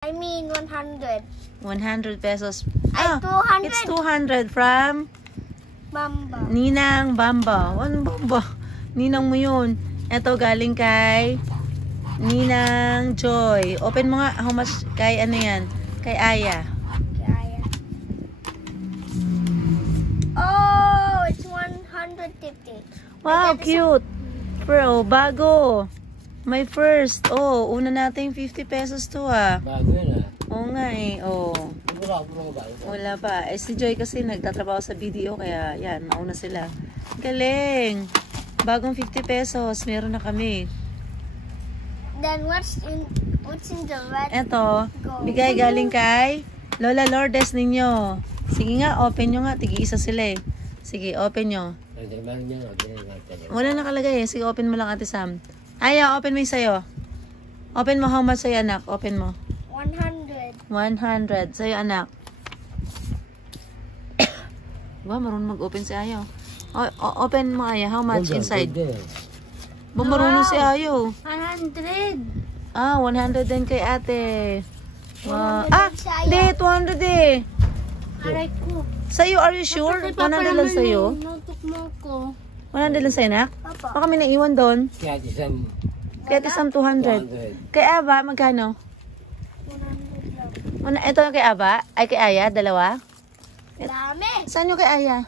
I mean 100. 100 pesos. Ay, 200. It's 200 from Bamba. Ninang Bamba. Anong Bamba? Ninang mo yun. Ito galing kay Ninang Joy. Open mo nga. How much kay ano yan? Kay Aya. Kaya. Oh, it's 150. Wow, cute. Bro, bago. My first. Oh, una natin 50 pesos to ah. Bago yan ah. Oo nga eh. Oh. Wala ba? Wala pa. Eh si Joy kasi nagtatrabaho sa BDO kaya yan, mauna sila. Galing. Bagong 50 pesos. Meron na kami. Then what's in the red? Eto, bigay galing kay Lola Lourdes ninyo. Sige nga, open nyo nga. Tigi-isa sila eh. Sige, open nyo. Wala nakalagay eh. Sige, open mo lang Ate Sam. Aya, open mo yung sayo. Open mo how much sa'yo anak. Open mo. 100. 100 sa'yo anak. Diba, marunong mag-open si Ayaw. Open mo Aya. How much inside? Ba, marunong si Ayaw. 100. 100 din kay ate. Wow. 100 sa Ayaw. Hindi, 200 eh. Aray ko. Sa'yo, are you sure? 100 lang sa'yo? Notebook mo ko. 100 lang sa'yo, nak? Papa. Baka may naiwan doon. Kaya isang Kaya Tisam 200. 200. Kay Aba, magkano? 100 lang. Ito kay Aba? Ay, kay Aya? Dalawa? Dami. Saan yung kay Aya?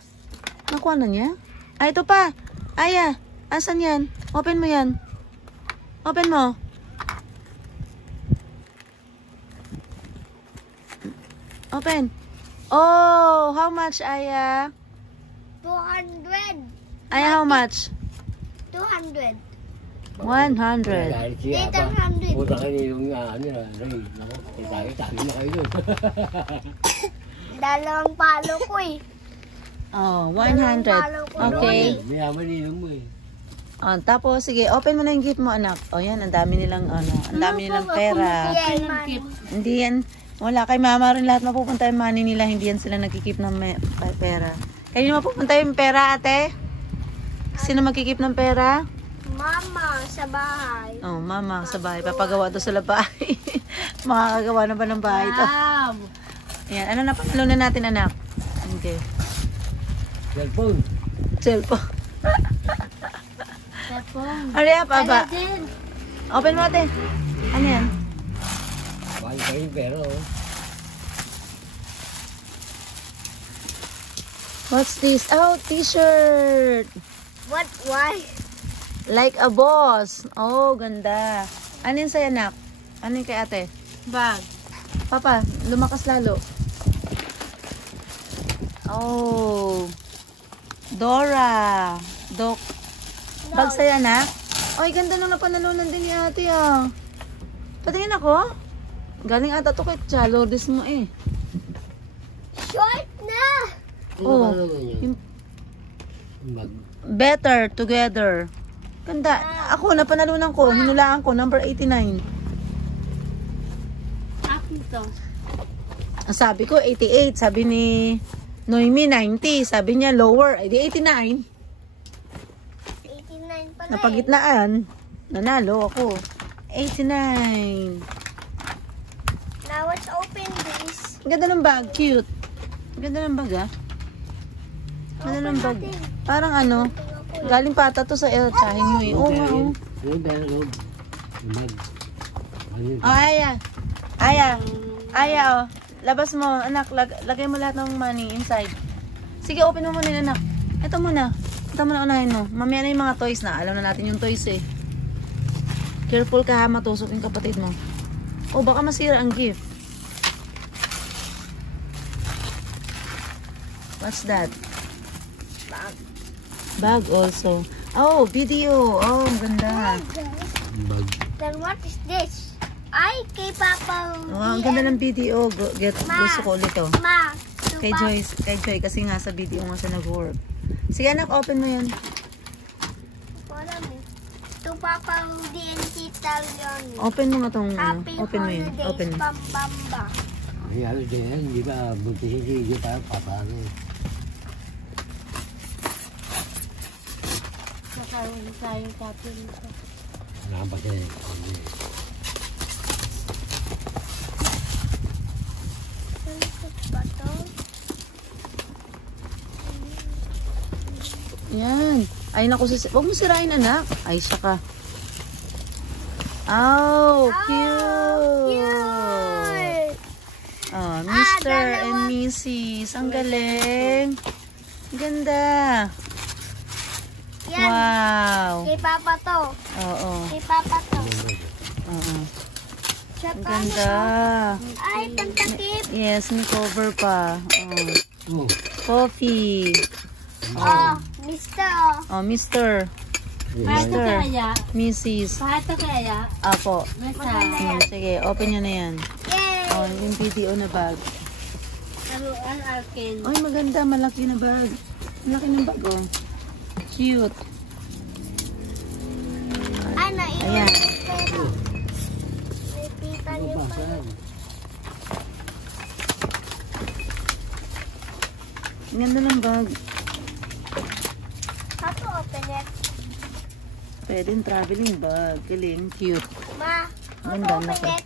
Nakuha na niya? Ay, ito pa. Aya, asan yan? Open mo yan. Open mo. Open. Oh, how much, Aya? 200. Aya, how much? 200. 100. Dahil siya Dito, ba? 100. Puta kayo yung ano na, Ray. Tayo na kayo doon. Dalawang palo ko eh. Oh, 100. Okay. Mayaman ninong mo eh. Tapos, sige, open mo na yung gift mo, anak. Yan, ang dami nilang, ang dami nilang pera. Hindi yan, wala kay mama rin lahat mapupunta yung money nila, hindi yan sila nagkikip ng pera. Kayo mapupunta yung pera, ate? Sino magkikip ng pera? Mama, sa bahay. Oh, mama, sa bahay. Papagawa to sa bahay. Makakagawa na ba ng bahay to? Ayan, ano na panalo na natin, anak? Okay. Cellphone. Cellphone. Cellphone. Hurry up, Aba. Open mo, ate. Ano yan? Mahal pa yung pera oh. What's this? Oh, t-shirt. What? Why? Like a boss. Oh, ganda. Ano yun sa'yo, anak? Ano yun kay ate? Bag. Papa, lumakas lalo. Oh. Dora. Bag sa'yo, anak? Ay, ganda nung napanalunan din ni ate, ah. Patingin ako. Galing ata to kay Lourdes mo eh. Short na! Oh. Better together. Ganda. Ako, napanalunan ko. Hinulaan ko. Number 89. Akin to. Sabi ko, 88. Sabi ni Noemi, 90. Sabi niya, lower. Ay, di 89. 89 pala Napagitnaan. Nanalo ako. 89. Now let's open this. Ganda ng bag. Cute. Ganda ng bag, ah. Ganda ng bag. Parang ano, galing pata to sa tsahin nyo eh. Oo, oo. Aya. Aya, oh. Labas mo, anak. Lagay mo lahat ng money inside. Sige, open mo muna yun, anak. Ito muna. Ito muna unahin mo. Mamaya na yung mga toys na. Alam na natin yung toys eh. Careful ka ha, matusok yung kapatid mo. O, baka masira ang gift. What's that? Bag also. Oh, video. Oh, ang ganda. Bag. Then what is this? Ay, kay Papa. Oh, ang ganda ng video. Gusto ko ulit to. Ma. Kay Joy kasi nga sa video nga siya nag-work. Sige anak, open mo yan. To Papa DNT Italian. Open mo nga tong, Happy open mo yan. holidays, Open mo. Pambamba. Ay, halos din yan. Di ba, buntis tayo papano. Nakaroon tayo copy nito. Nakapagay. Yan. Ay, naku, huwag mo sirain, anak. Ay, saka. Oh, cute. Cute! Oh, Mr. dalawa. and Mrs. Ang galing. Ganda. Yan. Wow. Kay Papa to. Oo. Kay Papa to. Oo. Tsaka Ang ganda. Ay, pantakip. Yes, may cover pa. Oh. Oh, Coffee. Oh, Mr. Oh. Oh, Mr. Pahato Mr. kaya? Mrs. Pahato kaya? Apo. Masa? Sige, open nyo na yan. Yay! Oh, yung video na bag. Ang alkin. Ay, maganda. Malaki na bag. Malaki ng bag, oh. Cute. Ano, iwan Ayan. yung pera. Repitan ano yung ba? pera. Saan? Ang ganda ng bag. How to open it? Pwede yung traveling bag. Galing. Cute. Ma, how to Ganda, open laki. it?